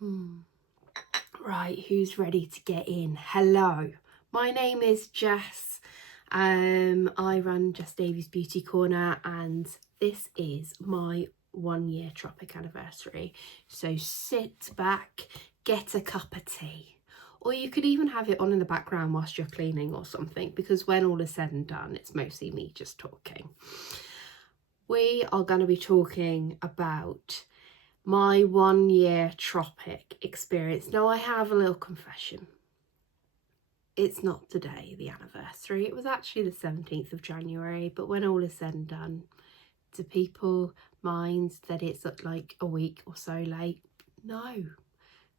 Right, who's ready to get in? Hello, my name is Jess. I run Jess Davies Beauty Corner, and this is my 1 year Tropic anniversary. So sit back, get a cup of tea, or you could even have it on in the background whilst you're cleaning or something, because when all is said and done, it's mostly me just talking. We are going to be talking about my 1 year Tropic experience. Now, I have a little confession. It's not today, the anniversary. It was actually the 17th of January, but when all is said and done, do people mind that it's like a week or so late? No,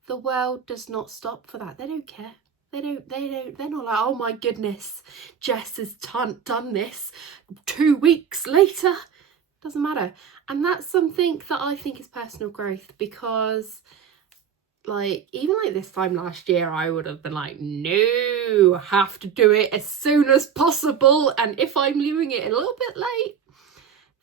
the world does not stop for that. They don't care. They're not like, oh my goodness, Jess has done this 2 weeks later. Doesn't matter. And that's something that I think is personal growth, because like even like this time last year I would have been like, no, I have to do it as soon as possible, and if I'm leaving it a little bit late,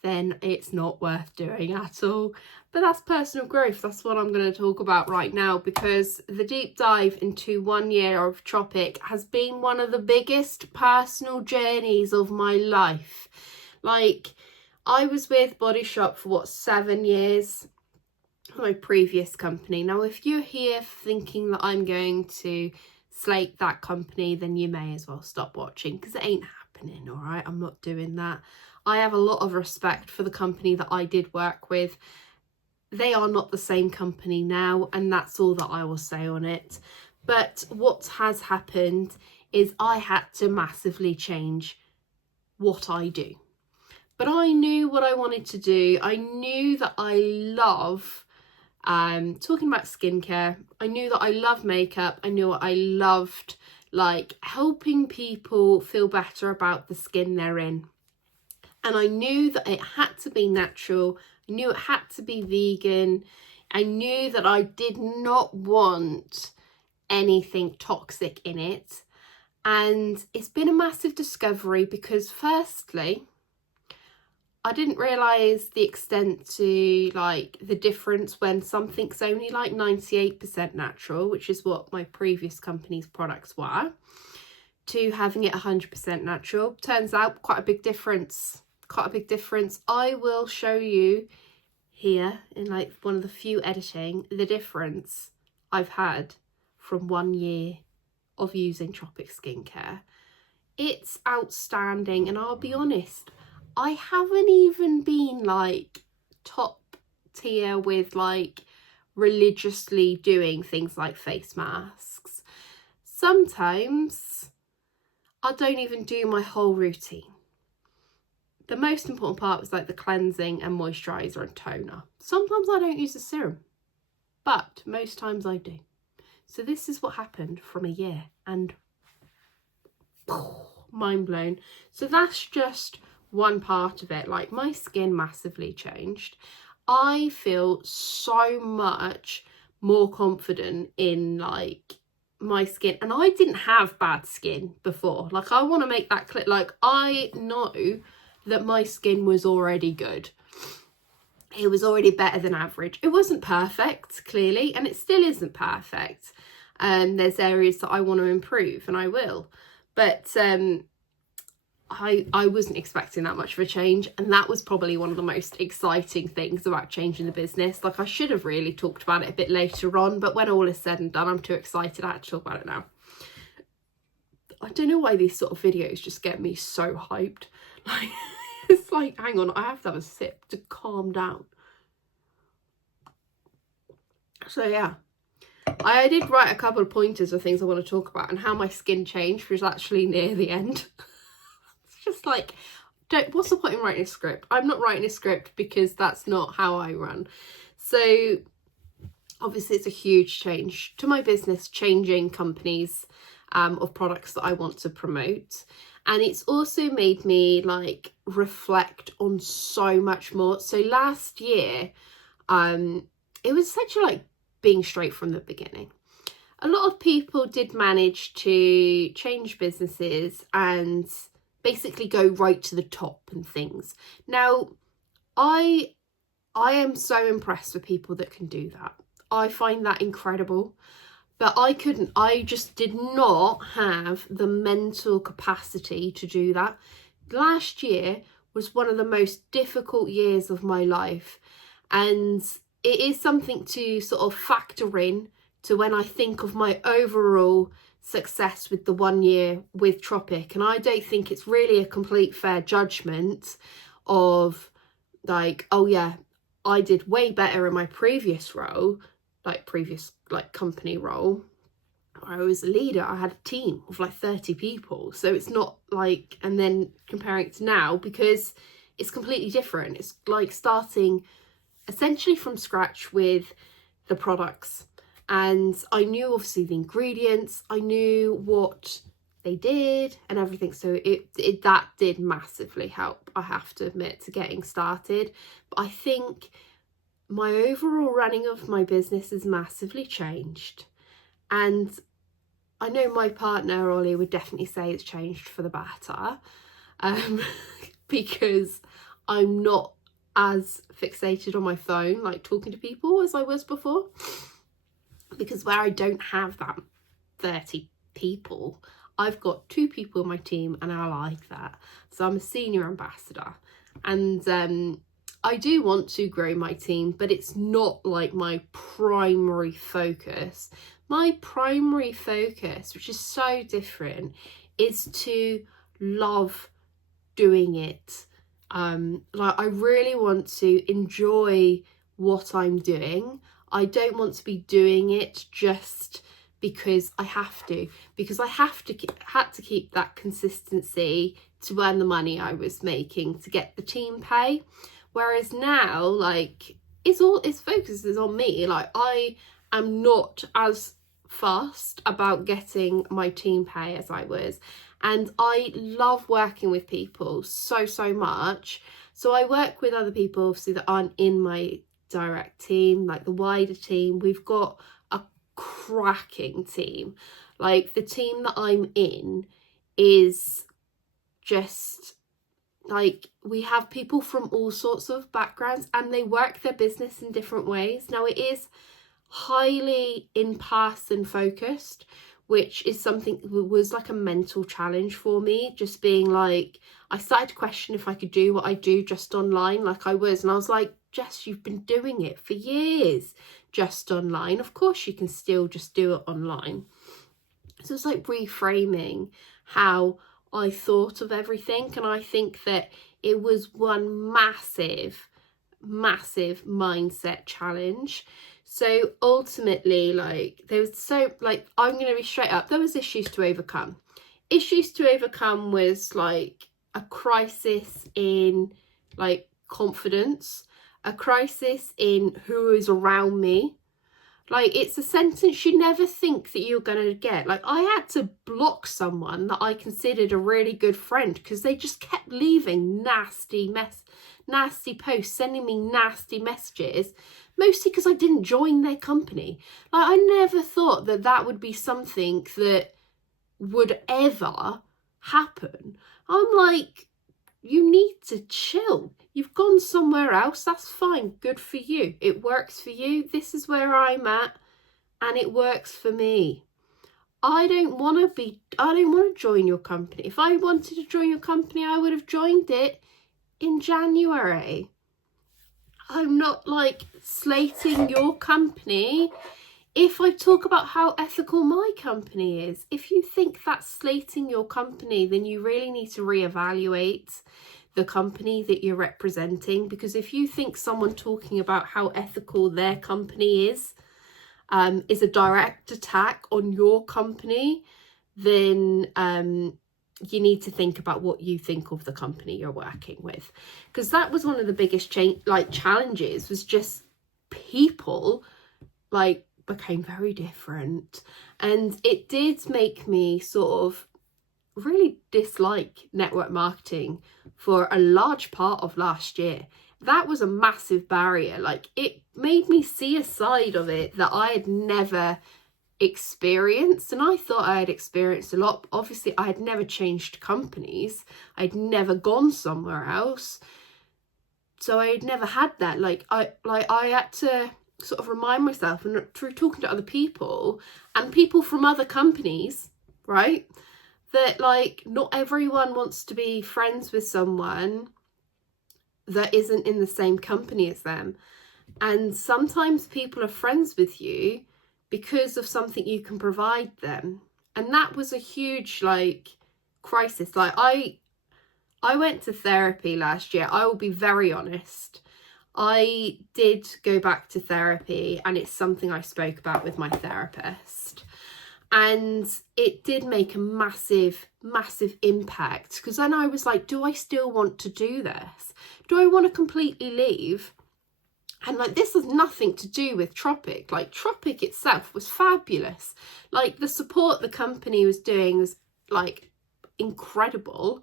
then it's not worth doing at all. But that's personal growth. That's what I'm going to talk about right now, because the deep dive into 1 year of Tropic has been one of the biggest personal journeys of my life. Like, I was with Body Shop for 7 years, my previous company. Now, if you're here thinking that I'm going to slate that company, then you may as well stop watching, because it ain't happening, all right? I'm not doing that. I have a lot of respect for the company that I did work with. They are not the same company now, and that's all that I will say on it. But what has happened is I had to massively change what I do. But I knew what I wanted to do. I knew that I love talking about skincare. I knew that I love makeup. I knew I loved like helping people feel better about the skin they're in. And I knew that it had to be natural. I knew it had to be vegan. I knew that I did not want anything toxic in it. And it's been a massive discovery, because firstly, I didn't realise the extent to like the difference when something's only like 98% natural, which is what my previous company's products were, to having it 100% natural. Turns out quite a big difference. I will show you here in like one of the few editing the difference I've had from 1 year of using Tropic skincare. It's outstanding, and I'll be honest, I haven't even been like top tier with like religiously doing things like face masks. Sometimes I don't even do my whole routine. The most important part was like the cleansing and moisturiser and toner. Sometimes I don't use a serum, but most times I do. So this is what happened from a year, and mind blown. So that's just one part of it. Like, my skin massively changed. I feel so much more confident in like my skin, and I didn't have bad skin before. Like, I want to make that clear. Like, I know that my skin was already good. It was already better than average. It wasn't perfect, clearly, and it still isn't perfect. There's areas that I want to improve, and I will. But I wasn't expecting that much of a change, and that was probably one of the most exciting things about changing the business. Like, I should have really talked about it a bit later on, but when all is said and done, I'm too excited I had to talk about it now. I don't know why these sort of videos just get me so hyped. Like, it's like, hang on, I have to have a sip to calm down. So yeah, I did write a couple of pointers of things I want to talk about and how my skin changed, which was actually near the end. It's just like, what's the point in writing a script? I'm not writing a script because that's not how I run. So obviously it's a huge change to my business, changing companies of products that I want to promote. And it's also made me like reflect on so much more. So last year, it was such a like being straight from the beginning. A lot of people did manage to change businesses and basically go right to the top and things. Now, I am so impressed with people that can do that. I find that incredible. But I just did not have the mental capacity to do that. Last year was one of the most difficult years of my life. And it is something to sort of factor in to when I think of my overall success with the 1 year with Tropic. And I don't think it's really a complete fair judgment of like, oh yeah, I did way better in my previous role, like company role. I was a leader. I had a team of like 30 people. So it's not like, and then comparing it to now, because it's completely different. It's like starting essentially from scratch with the products. And I knew obviously the ingredients, I knew what they did and everything. So that did massively help, I have to admit, to getting started. But I think my overall running of my business has massively changed. And I know my partner, Ollie, would definitely say it's changed for the better, because I'm not as fixated on my phone, like talking to people, as I was before. Because where I don't have that 30 people, I've got 2 people in my team, and I like that. So I'm a senior ambassador, and I do want to grow my team, but it's not like my primary focus. My primary focus, which is so different, is to love doing it. Like I really want to enjoy what I'm doing. I don't want to be doing it just because I have to, because I had to keep that consistency to earn the money I was making to get the team pay. Whereas now, like, its focus is on me. Like, I am not as fussed about getting my team pay as I was. And I love working with people so much. So I work with other people, obviously, that aren't in my direct team, like the wider team. We've got a cracking team. Like, the team that I'm in is just... like, we have people from all sorts of backgrounds, and they work their business in different ways. Now, it is highly in-person focused, which is something that was like a mental challenge for me. Just being like, I started to question if I could do what I do just online like I was. And I was like, Jess, you've been doing it for years just online. Of course you can still just do it online. So it's like reframing how I thought of everything. And I think that it was one massive mindset challenge. So ultimately, like, there was I'm going to be straight up, there was issues to overcome. Issues to overcome was like a crisis in like confidence, a crisis in who is around me. Like, it's a sentence you never think that you're going to get. Like, I had to block someone that I considered a really good friend because they just kept leaving nasty posts, sending me nasty messages, mostly because I didn't join their company. Like, I never thought that that would be something that would ever happen. I'm like, you need to chill. You've gone somewhere else. That's fine. Good for you. It works for you. This is where I'm at, and it works for me. I don't want to join your company. If I wanted to join your company, I would have joined it in January. I'm not like slating your company. If I talk about how ethical my company is, if you think that's slating your company, then you really need to reevaluate the company that you're representing. Because if you think someone talking about how ethical their company is a direct attack on your company, then you need to think about what you think of the company you're working with. Because that was one of the biggest challenges, was just people like became very different. And it did make me sort of really dislike network marketing for a large part of last year. That was a massive barrier. Like, it made me see a side of it that I had never experienced, and I thought I had experienced a lot. Obviously, I had never changed companies. I'd never gone somewhere else. So I had never had that. I had to sort of remind myself, and through talking to other people and people from other companies, right, that like not everyone wants to be friends with someone that isn't in the same company as them. And sometimes people are friends with you because of something you can provide them. And that was a huge like crisis. Like I went to therapy last year. I will be very honest. I did go back to therapy, and it's something I spoke about with my therapist. And it did make a massive, massive impact, because then I was like, do I still want to do this? Do I want to completely leave? And like, this has nothing to do with Tropic. Like, Tropic itself was fabulous. Like, the support the company was doing was like incredible.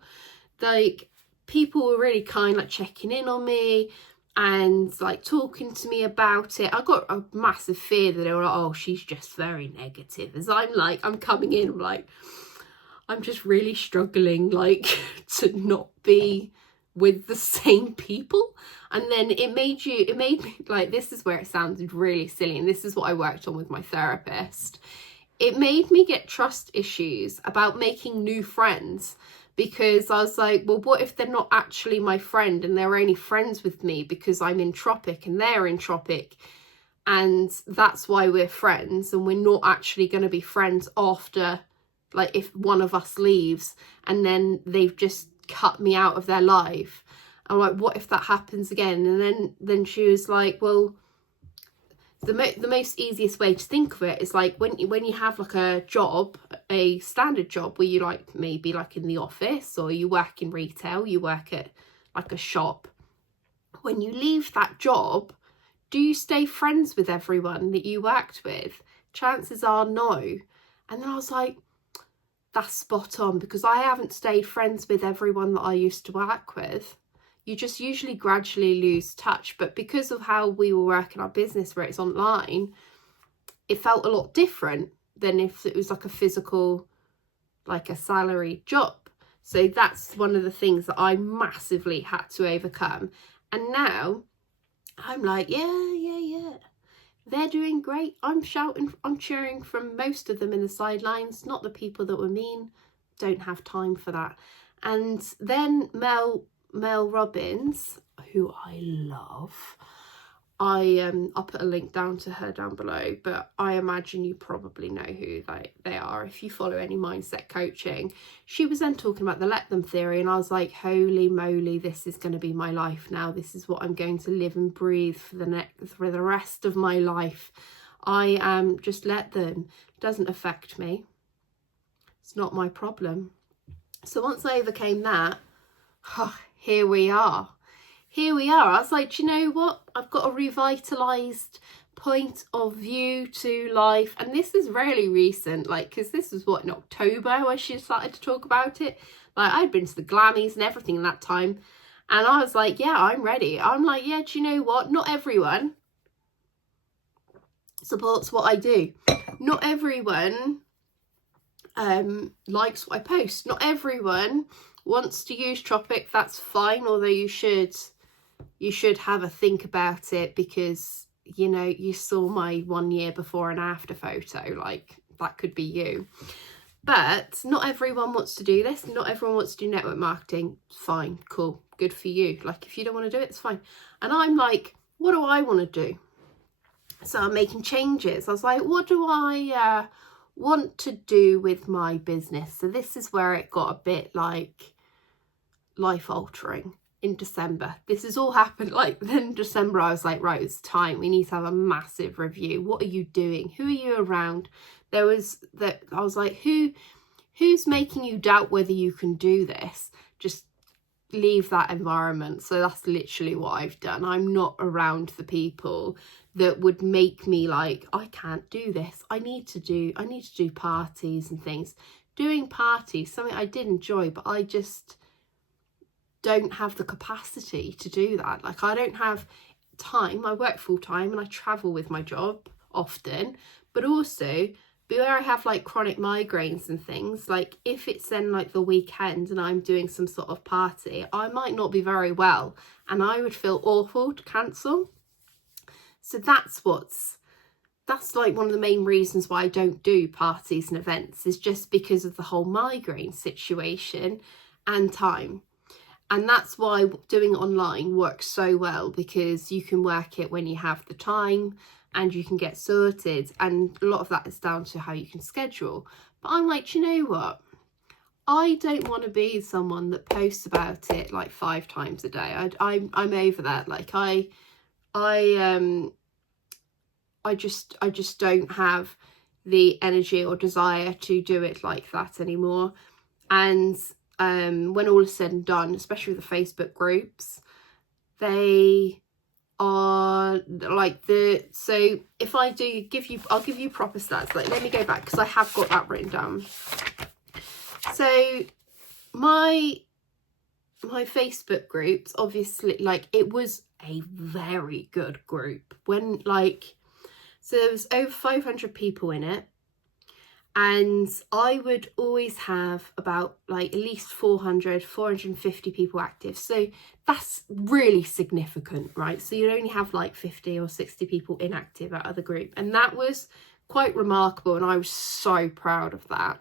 Like, people were really kind, like checking in on me and like talking to me about it. I got a massive fear that they were like, oh, she's just very negative. As I'm coming in, I'm just really struggling like to not be with the same people. And then it made me like, this is where it sounded really silly, and this is what I worked on with my therapist. It made me get trust issues about making new friends, because I was like, well, what if they're not actually my friend and they're only friends with me because I'm in Tropic and they're in Tropic, and that's why we're friends, and we're not actually going to be friends after, like, if one of us leaves and then they've just cut me out of their life. I'm like, what if that happens again? And then she was like, well, the most easiest way to think of it is like when you have like a job, a standard job where you like maybe like in the office, or you work in retail, you work at like a shop. When you leave that job, do you stay friends with everyone that you worked with? Chances are no. And then I was like, that's spot on, because I haven't stayed friends with everyone that I used to work with. You just usually gradually lose touch. But because of how we were working our business where it's online, it felt a lot different than if it was like a physical, like a salaried job. So that's one of the things that I massively had to overcome. And now I'm like, yeah. They're doing great. I'm shouting, I'm cheering from most of them in the sidelines, not the people that were mean. Don't have time for that. And then Mel Robbins, who I love, I'll put a link down to her down below, but I imagine you probably know who they are if you follow any mindset coaching. She was then talking about the let them theory, and I was like, holy moly, this is going to be my life now. This is what I'm going to live and breathe for the rest of my life. I am just let them. It doesn't affect me. It's not my problem. So once I overcame that, here we are. I was like, do you know what? I've got a revitalised point of view to life. And this is really recent, like, because this was what, in October when she started to talk about it. Like, I'd been to the Glammies and everything in that time. And I was like, yeah, I'm ready. I'm like, yeah, do you know what? Not everyone supports what I do. Not everyone likes what I post. Not everyone wants to use Tropic. That's fine, although you should have a think about it, because you know, you saw my 1 year before and after photo, like that could be you. But not everyone wants to do this. Not everyone wants to do network marketing. Fine, cool, good for you. Like, if you don't want to do it, it's fine. And I'm like, what do I want to do? So I'm making changes. I was like, what do I want to do with my business? So this is where it got a bit like life altering. In December, this has all happened. Like, then in December I was like, right, it's time, we need to have a massive review. What are you doing? Who are you around? I was like, who's making you doubt whether you can do this? Just leave that environment. So that's literally what I've done. I'm not around the people that would make me like, I can't do this. I need to do parties and things. Doing parties, something I did enjoy, but I just don't have the capacity to do that. Like, I don't have time. I work full time and I travel with my job often, but also where I have like chronic migraines and things, like if it's then like the weekend and I'm doing some sort of party, I might not be very well and I would feel awful to cancel. So that's like one of the main reasons why I don't do parties and events, is just because of the whole migraine situation and time. And that's why doing it online works so well, because you can work it when you have the time and you can get sorted. And a lot of that is down to how you can schedule. But I'm like, you know what? I don't want to be someone that posts about it like 5 times a day. I'm over that. Like I just don't have the energy or desire to do it like that anymore. And when all is said and done, especially with the Facebook groups, they are like so if I do I'll give you proper stats. Like, let me go back because I have got that written down. So my Facebook groups, obviously, like, it was a very good group when, like, so there was over 500 people in it, and I would always have about like at least 450 people active. So that's really significant, right? So you'd only have like 50 or 60 people inactive at other group, and that was quite remarkable, and I was so proud of that.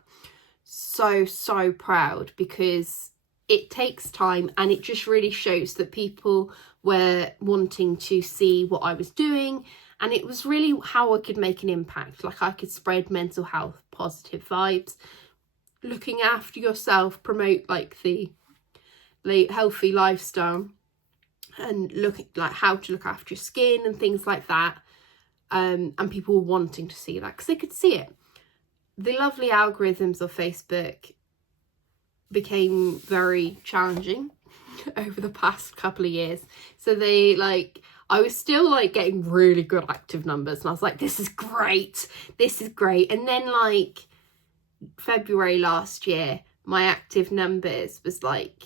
So proud, because it takes time, and it just really shows that people were wanting to see what I was doing, and it was really how I could make an impact. Like, I could spread mental health, positive vibes, looking after yourself, promote like the healthy lifestyle, and looking like how to look after your skin and things like that. And people were wanting to see that because they could see it. The lovely algorithms of Facebook became very challenging over the past couple of years. So I was still like getting really good active numbers, and I was like, this is great. And then like February last year, my active numbers was like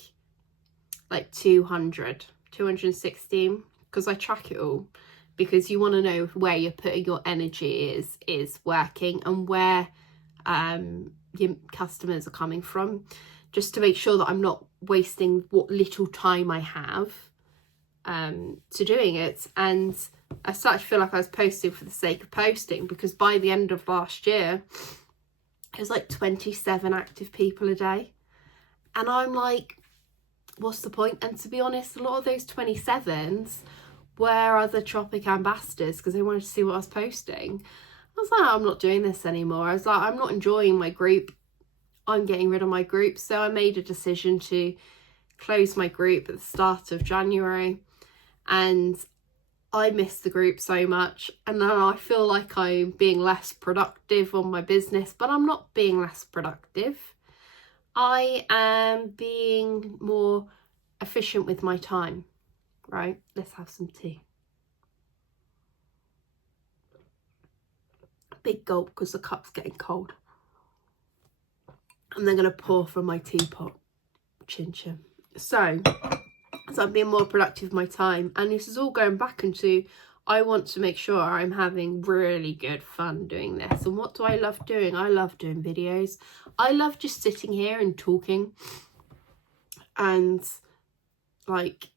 216, because I track it all, because you want to know where you're putting your energy is working, and where your customers are coming from, just to make sure that I'm not wasting what little time I have to doing it. And I started to feel like I was posting for the sake of posting, because by the end of last year it was like 27 active people a day, and I'm like, what's the point? And to be honest, a lot of those 27s were other Tropic Ambassadors, because they wanted to see what I was posting. I was like, I'm not doing this anymore. I was like, I'm not enjoying my group. I'm getting rid of my group. So I made a decision to close my group at the start of January, and I miss the group so much, and now I feel like I'm being less productive on my business, but I'm not being less productive. I am being more efficient with my time, right? Let's have some tea. Big gulp, because the cup's getting cold. And they're going to pour from my teapot. Chin chin. So I'm being more productive with my time, and this is all going back into, I want to make sure I'm having really good fun doing this. And what do I love doing? I love doing videos. I love just sitting here and talking, and like,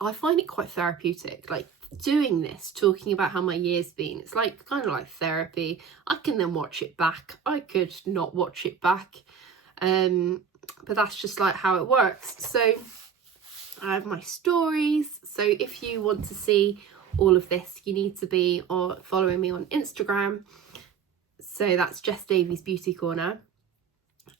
I find it quite therapeutic, like doing this, talking about how my year's been. It's like kind of like therapy. I can then watch it back. I could not watch it back, but that's just like how it works. So I have my stories. So if you want to see all of this, you need to be following me on Instagram. So that's Jess Davies Beauty Corner,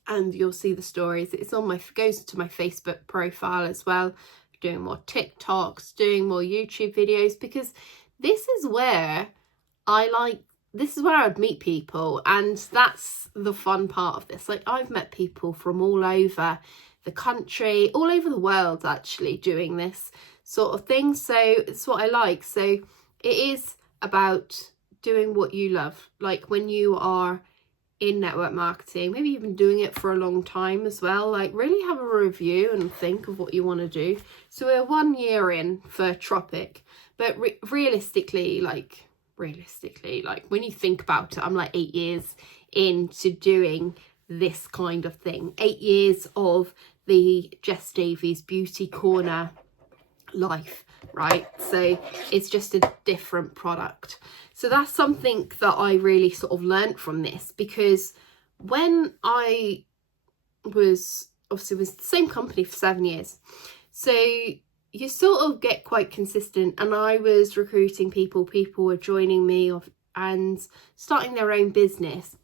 and you'll see the stories. It's on goes to my Facebook profile as well. Doing more TikToks, doing more YouTube videos, because this is where I'd meet people, and that's the fun part of this. Like, I've met people from all over the country, all over the world, actually, doing this sort of thing. So it's what I like. So it is about doing what you love. Like, when you are in network marketing, maybe you've been doing it for a long time as well, like, really have a review and think of what you want to do. So we're 1 year in for Tropic, but realistically, when you think about it, I'm like 8 years into doing this kind of thing. 8 years of the Jess Davies Beauty Corner life. right? So it's just a different product. So that's something that I really sort of learned from this, because when I was obviously with the same company for 7 years, so you sort of get quite consistent, and I was recruiting people were joining me and starting their own business,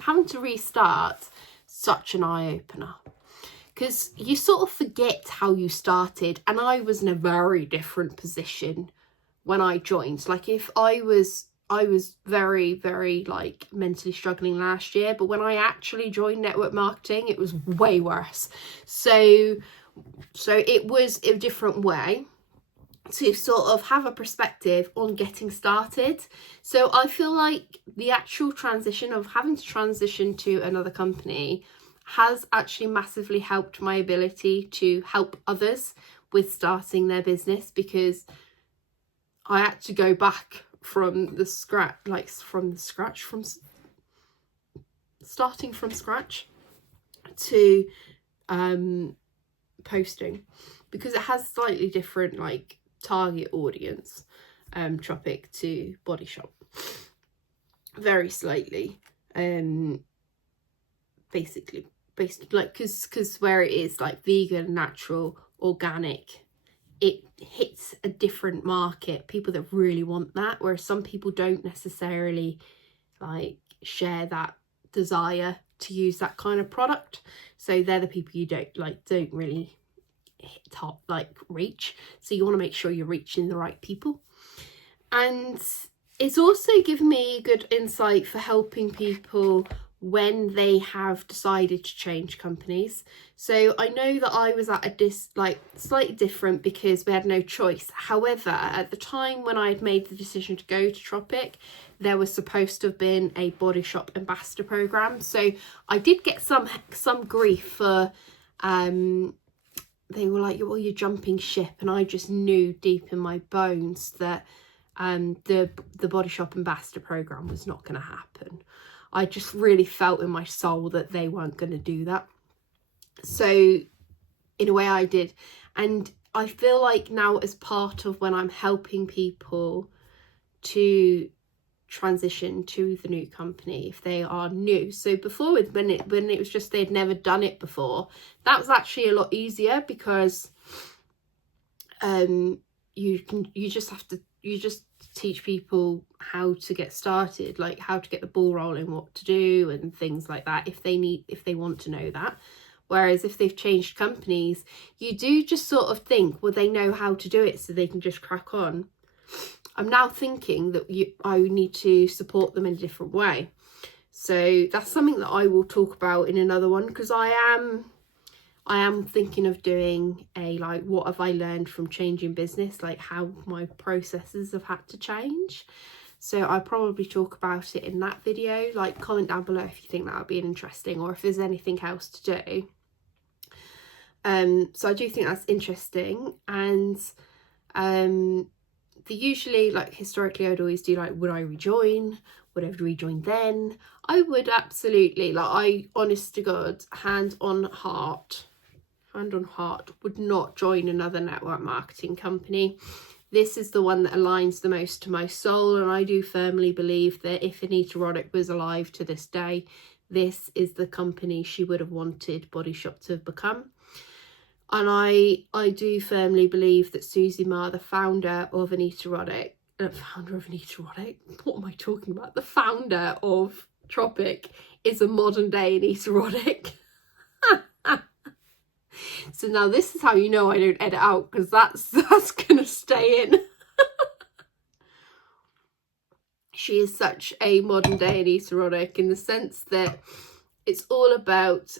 having to restart, such an eye-opener, because you sort of forget how you started. And I was in a very different position when I joined. Like, if I was very, very like mentally struggling last year, but when I actually joined network marketing, it was way worse. So it was a different way to sort of have a perspective on getting started. So I feel like the actual transition of having to transition to another company has actually massively helped my ability to help others with starting their business, because I had to go back from starting from scratch to posting, because it has slightly different like target audience, Tropic to Body Shop, very slightly, basically like, because where it is like vegan, natural, organic, it hits a different market, people that really want that, whereas some people don't necessarily like share that desire to use that kind of product. So they're the people you don't really reach. So you want to make sure you're reaching the right people. And it's also given me good insight for helping people when they have decided to change companies. So I know that I was at a slightly different, because we had no choice. However, at the time when I had made the decision to go to Tropic, there was supposed to have been a Body Shop Ambassador program. So I did get some grief for they were like, well, you're jumping ship, and I just knew deep in my bones that the Body Shop Ambassador program was not going to happen. I just really felt in my soul that they weren't going to do that. So in a way I did. And I feel like now, as part of when I'm helping people to transition to the new company, if they are new. So before, when it was just they'd never done it before, that was actually a lot easier, because you just teach people how to get started, like how to get the ball rolling, what to do and things like that, if they want to know that. Whereas if they've changed companies, you do just sort of think, well, they know how to do it, so they can just crack on. I'm now thinking that I need to support them in a different way. So that's something that I will talk about in another one, because I am thinking of doing a what have I learned from changing business, like how my processes have had to change. So I'll probably talk about it in that video. Like, comment down below if you think that would be interesting, or if there's anything else to do. So I do think that's interesting. And usually, like, historically, I'd always do would I rejoin? Would I rejoin then? I would absolutely, I honest to God, hand on heart, would not join another network marketing company. This is the one that aligns the most to my soul, and I do firmly believe that if Anita Roddick was alive to this day, this is the company she would have wanted Body Shop to have become. And I do firmly believe that Susie Ma, the founder of Anita Roddick, what am I talking about? The founder of Tropic is a modern day Anita Roddick. So now this is how you know I don't edit out, because that's gonna stay in. She is such a modern day Anita Roddick, in the sense that it's all about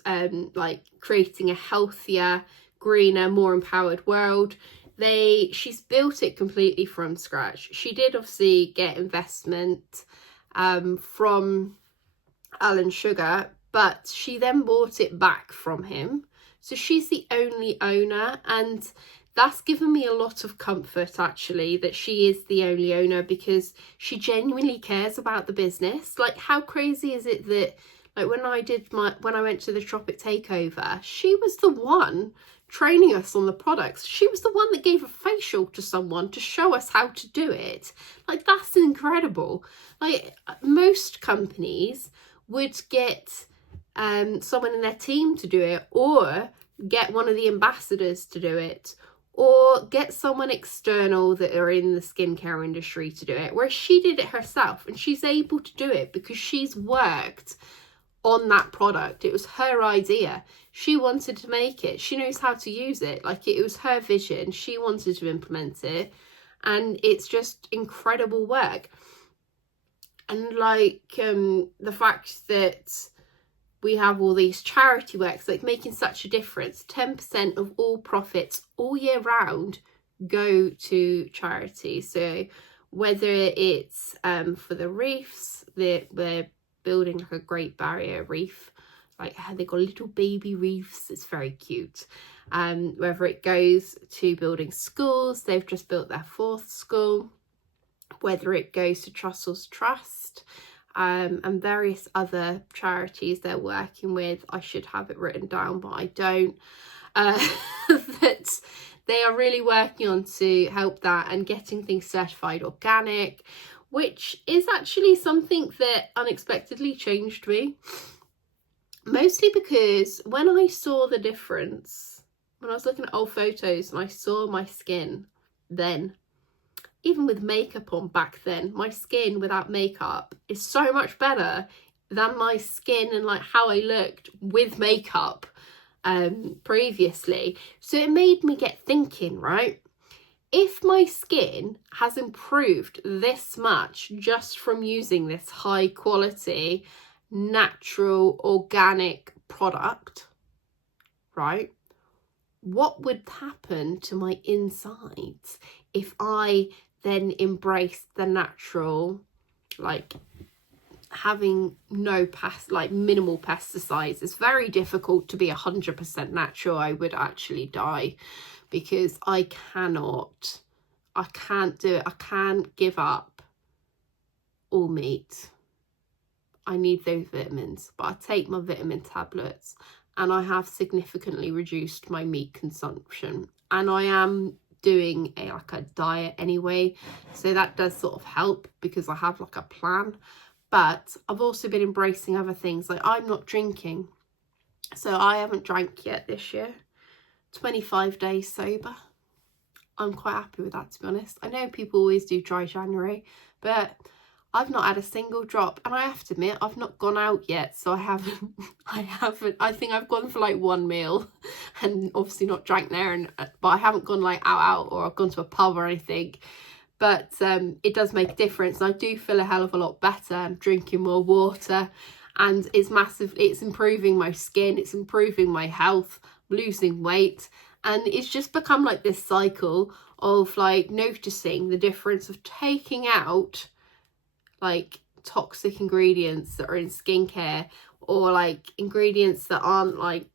creating a healthier, greener, more empowered world. She's built it completely from scratch. She did obviously get investment from Alan Sugar, but she then bought it back from him. So she's the only owner, and that's given me a lot of comfort, actually, that she is the only owner, because she genuinely cares about the business. Like, how crazy is it that when I went to the Tropic takeover, she was the one training us on the products. She was the one that gave a facial to someone to show us how to do it. Like, that's incredible. Like, most companies would get someone in their team to do it, or get one of the ambassadors to do it, or get someone external that are in the skincare industry to do it, whereas she did it herself, and she's able to do it because she's worked on that product. It was her idea. She wanted to make it. She knows how to use it. Like, it was her vision. She wanted to implement it, and it's just incredible work. And like the fact that we have all these charity works, like making such a difference. 10% of all profits all year round go to charity. So whether it's for the reefs, they're building like a Great Barrier Reef, like they got little baby reefs, it's very cute. Whether it goes to building schools, they've just built their 4th school, whether it goes to Trussell's Trust, and various other charities they're working with. I should have it written down, but I don't. That they are really working on to help that and getting things certified organic, which is actually something that unexpectedly changed me. Mostly because when I saw the difference, when I was looking at old photos and I saw my skin then, even with makeup on back then, my skin without makeup is so much better than my skin and like how I looked with makeup previously. So it made me get thinking, right? If my skin has improved this much just from using this high quality, natural, organic product, right? What would happen to my insides if I then embraced the natural, like having no minimal pesticides? It's very difficult to be 100% natural. I would actually die, because I can't do it. I can't give up all meat. I need those vitamins, but I take my vitamin tablets, and I have significantly reduced my meat consumption, and I am doing a diet anyway, so that does sort of help because I have like a plan. But I've also been embracing other things, like I'm not drinking, so I haven't drank yet this year. 25 days sober. I'm quite happy with that, to be honest. I know people always do dry January, but I've not had a single drop, and I have to admit I've not gone out yet, so I haven't. I think I've gone for like one meal, and obviously not drank there, but I haven't gone like out, or I've gone to a pub or anything. But it does make a difference. I do feel a hell of a lot better. I'm drinking more water, and it's massive. It's improving my skin. It's improving my health. Losing weight, and it's just become like this cycle of like noticing the difference of taking out like toxic ingredients that are in skincare, or like ingredients that aren't like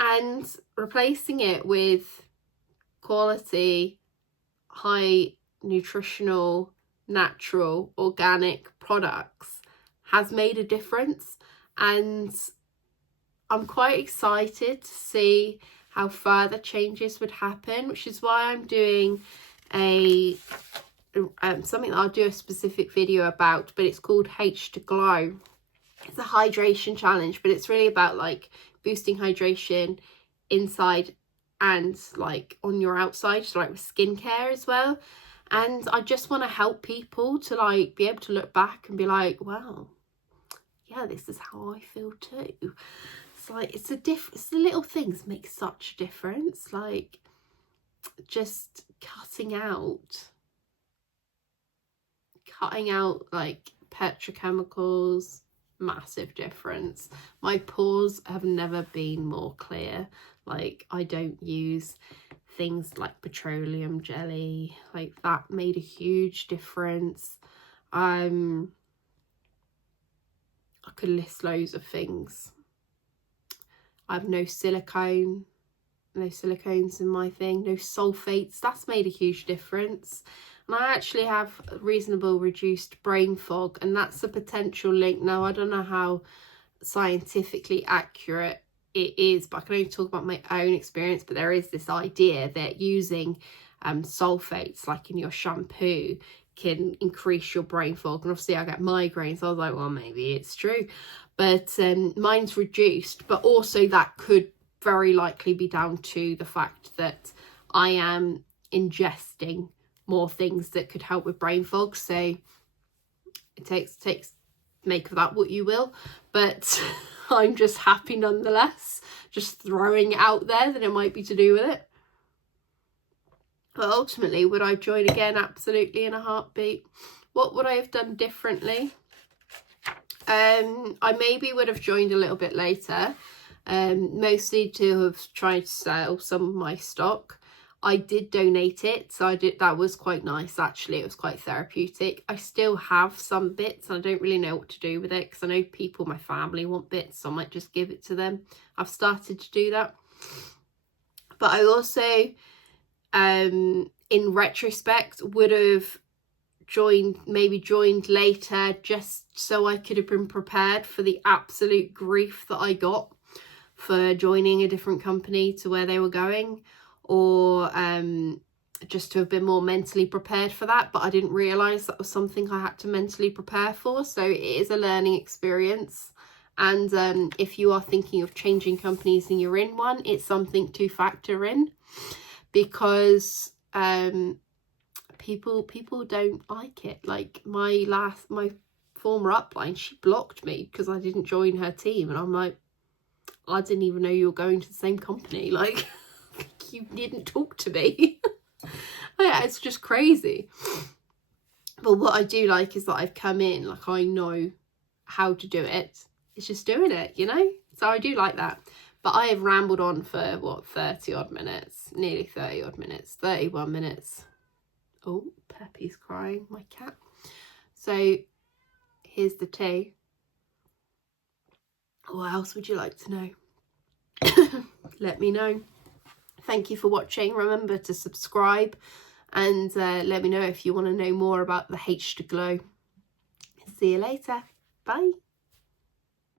and replacing it with quality, high nutritional, natural, organic products has made a difference. And I'm quite excited to see how further changes would happen, which is why I'm doing a something that I'll do a specific video about, but it's called H to Glow. It's a hydration challenge, but it's really about like boosting hydration inside and like on your outside, so like with skincare as well. And I just want to help people to like be able to look back and be like, wow, yeah, this is how I feel too. It's like, it's the little things make such a difference. Like just cutting out like petrochemicals, massive difference. My pores have never been more clear. Like I don't use things like petroleum jelly, like that made a huge difference. I could list loads of things. I have no silicones in my thing, no sulfates. That's made a huge difference. And I actually have reasonable reduced brain fog, and that's a potential link. Now, I don't know how scientifically accurate it is, but I can only talk about my own experience. But there is this idea that using sulfates, like in your shampoo, can increase your brain fog. And obviously I get migraines, so I was like, well, maybe it's true. But mine's reduced, but also that could very likely be down to the fact that I am ingesting more things that could help with brain fog. So it takes make of that what you will, but I'm just happy nonetheless, just throwing it out there that it might be to do with it. But ultimately, would I join again? Absolutely, in a heartbeat. What would I have done differently? I maybe would have joined a little bit later, mostly to have tried to sell some of my stock. I did donate it, so that was quite nice actually. It was quite therapeutic. I still have some bits and I don't really know what to do with it, because I know people in my family want bits, so I might just give it to them. I've started to do that. But I also, in retrospect, would have maybe joined later, just so I could have been prepared for the absolute grief that I got for joining a different company to where they were going, or just to have been more mentally prepared for that. But I didn't realise that was something I had to mentally prepare for. So it is a learning experience. And if you are thinking of changing companies and you're in one, it's something to factor in, because people don't like it. Like my former upline, she blocked me because I didn't join her team, and I'm like, I didn't even know you were going to the same company. Like, you didn't talk to me. Yeah, it's just crazy. But what I do like is that I've come in, like, I know how to do it. It's just doing it, you know? So I do like that. But I have rambled on for, what, 30 odd minutes, nearly 30 odd minutes, 31 minutes. Oh, Peppy's crying, my cat. So here's the tea. What else would you like to know? Let me know. Thank you for watching. Remember to subscribe, and let me know if you want to know more about the H2Glow. See you later. Bye.